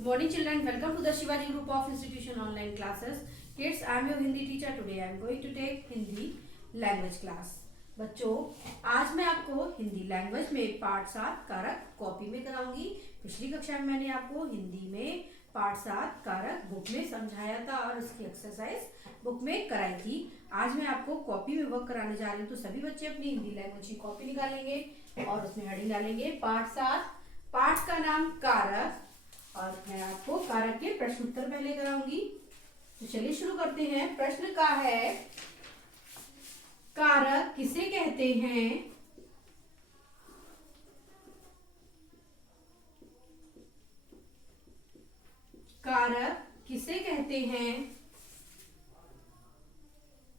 Good morning children, welcome to the Shivaji Group of Institution online classes. Kids, I am your Hindi teacher. Today I am going to take Hindi language class. बच्चों, आज मैं आपको Hindi language में पाठ 7 कारक copy में कराऊंगी। पिछली कक्षा में मैंने आपको हिंदी में पाठ 7 कारक बुक में समझाया था और उसकी एक्सरसाइज बुक में कराई थी। आज मैं आपको कॉपी में वर्क कराने जा रही हूँ, तो सभी बच्चे अपनी हिंदी लैंग्वेज की कॉपी निकालेंगे और उसमें हेडिंग डालेंगे पाठ 7, पाठ का नाम कारक, और मैं आपको कारक के प्रश्न उत्तर पहले कराऊंगी। तो चलिए शुरू करते हैं। प्रश्न का है, कारक किसे कहते हैं? कारक किसे कहते हैं?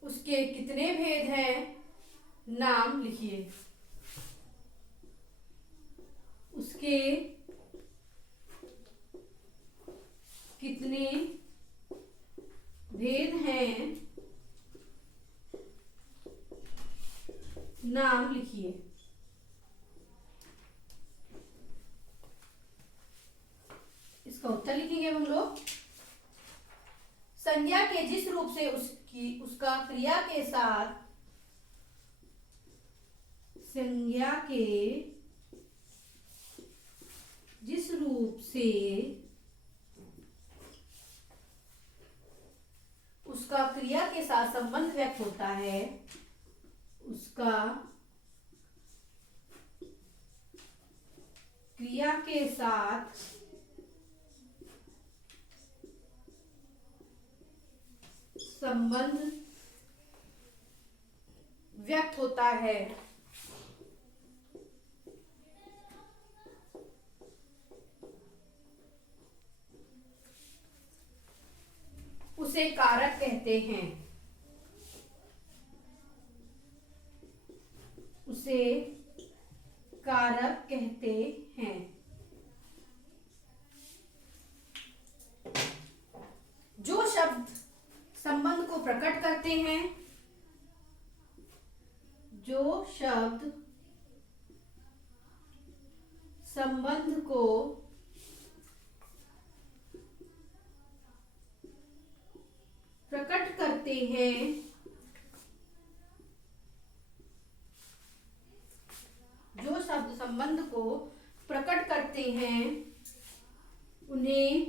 उसके कितने भेद हैं? नाम लिखिए। उसके कितने भेद हैं? नाम लिखिए। इसका उत्तर लिखेंगे हम लोग। संज्ञा के जिस रूप से उसका क्रिया के साथ, संज्ञा के जिस रूप से उसका क्रिया के साथ संबंध व्यक्त होता है, उसका क्रिया के साथ संबंध व्यक्त होता है, उसे कारक कहते हैं। उसे कारक कहते हैं। जो शब्द संबंध को प्रकट करते हैं, जो शब्द संबंध को प्रकट करते हैं, जो शब्द संबंध को प्रकट करते हैं, उन्हें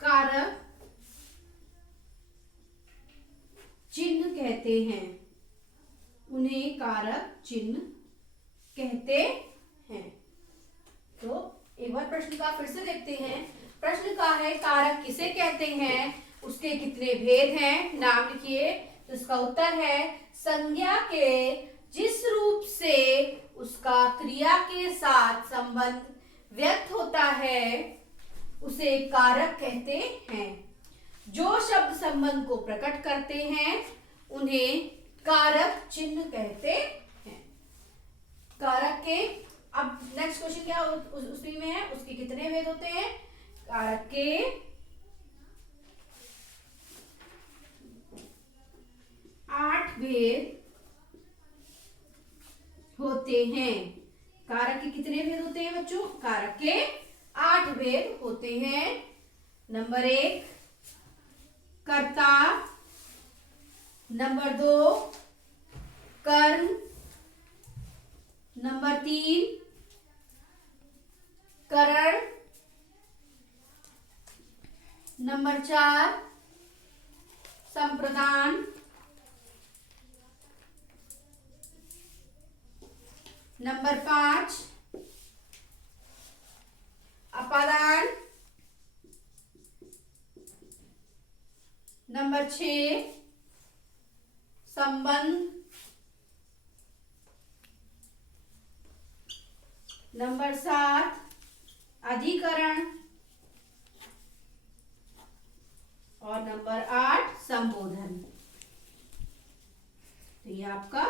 कारक चिन्ह कहते हैं। उन्हें कारक चिन्ह कहते हैं। तो एक बार प्रश्न का फिर से देखते हैं। प्रश्न का है, कारक किसे कहते हैं? उसके कितने भेद हैं? नाम लिखिए। तो इसका उत्तर है, संज्ञा के जिस रूप से उसका क्रिया के साथ संबंध व्यक्त होता है, उसे कारक कहते हैं। जो शब्द संबंध को प्रकट करते हैं, उन्हें कारक चिन्ह कहते हैं। कारक के, अब नेक्स्ट क्वेश्चन क्या उसी में है, उसके कितने भेद होते हैं? कारक के 8 भेद होते हैं। कारक के कितने भेद होते हैं बच्चों? कारक के 8 भेद होते हैं। नंबर 1 कर्ता, नंबर 2 कर्म, नंबर 3 करण, नंबर 4 संप्रदान, नंबर 5 अपादान, नंबर 6 संबंध, नंबर 7 अधिकरण, और नंबर 8 संबोधन। तो ये आपका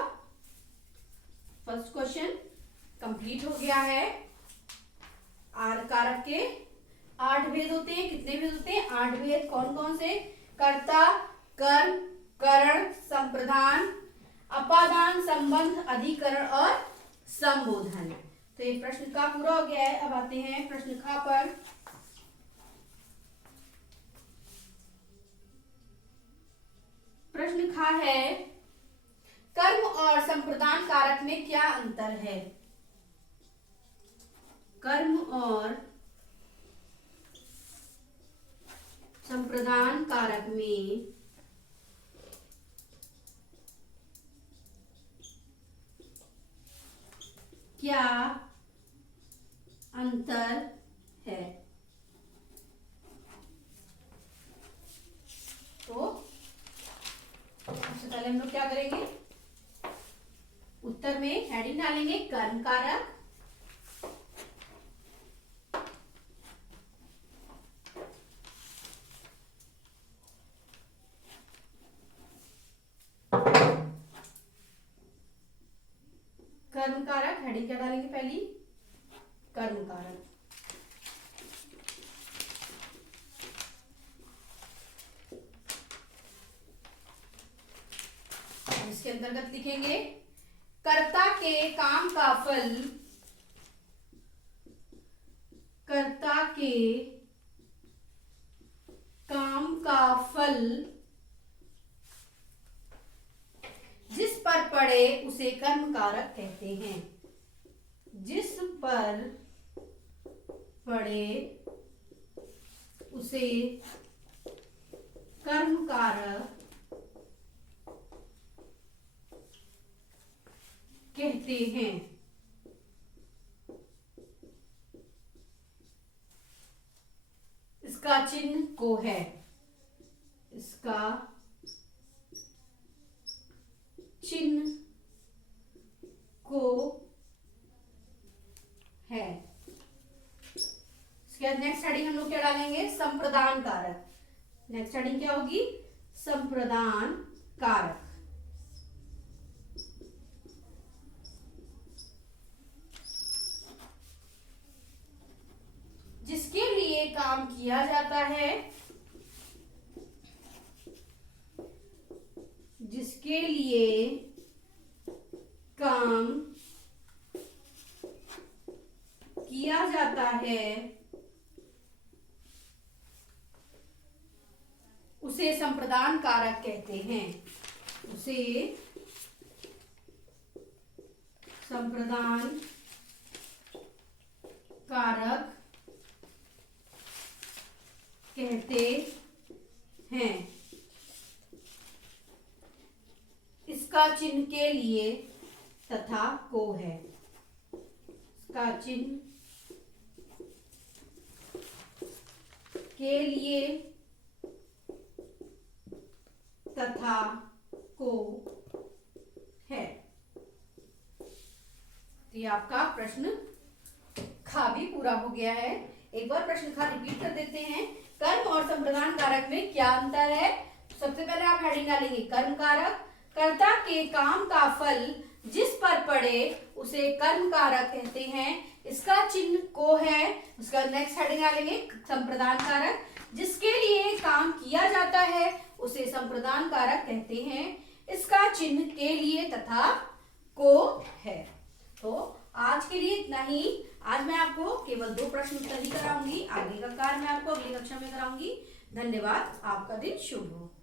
फर्स्ट क्वेश्चन कंप्लीट हो गया है। कारक के 8 भेद होते हैं। कितने भेद होते हैं? 8 भेद। कौन कौन से? कर्ता, कर्म, करण, संप्रदान, अपादान, संबंध, अधिकरण और संबोधन। तो ये प्रश्न का पूरा हो गया है। अब आते हैं प्रश्न खा पर। प्रश्न खा है, कर्म और संप्रदान कारक में क्या अंतर है? कर्म और संप्रदान कारक में क्या अंतर है? तो सबसे पहले हम लोग क्या करेंगे, उत्तर में हेडिंग डालेंगे कर्म कारक, कर्म कारक। हेडिंग क्या डालेंगे पहली, कर्म कारक। इसके अंतर्गत लिखेंगे कर्ता के काम का फल, कर्ता के काम का फल जिस पर पड़े उसे कर्म कारक कहते हैं। जिस पर पड़े उसे कर्म कारक कहते हैं। इसका चिन्ह को है, इसका चिन्ह को है। इसके बाद नेक्स्ट हेडिंग हम लोग क्या डालेंगे, संप्रदान कारक। नेक्स्ट हेडिंग क्या होगी, संप्रदान कारक। जिसके लिए काम किया जाता है, जिसके लिए काम किया जाता है उसे संप्रदान कारक कहते हैं। उसे संप्रदान कारक कहते हैं। इसका चिन्ह के लिए तथा को है। इसका चिन्ह के लिए तथा को है। तो ये आपका प्रश्न खा भी पूरा हो गया है। एक बार प्रश्न खा रिपीट कर देते हैं। कर्म और संप्रदान कारक में क्या अंतर है? सबसे पहले आप हेडिंग डालेंगे कर्म कारक। कर्ता के काम का फल जिस पर पड़े उसे कर्म कारक कहते हैं। इसका चिन्ह को है। उसका नेक्स्ट हेडिंग डालेंगे संप्रदान कारक। जिसके लिए काम किया जाता है उसे संप्रदान कारक कहते हैं। इसका चिन्ह के लिए तथा को है। तो आज के लिए इतना ही। आज मैं आपको केवल 2 प्रश्न उत्तर ही कराऊंगी। आगे का कार्य मैं आपको अगली कक्षा में कराऊंगी। धन्यवाद। आपका दिन शुभ हो।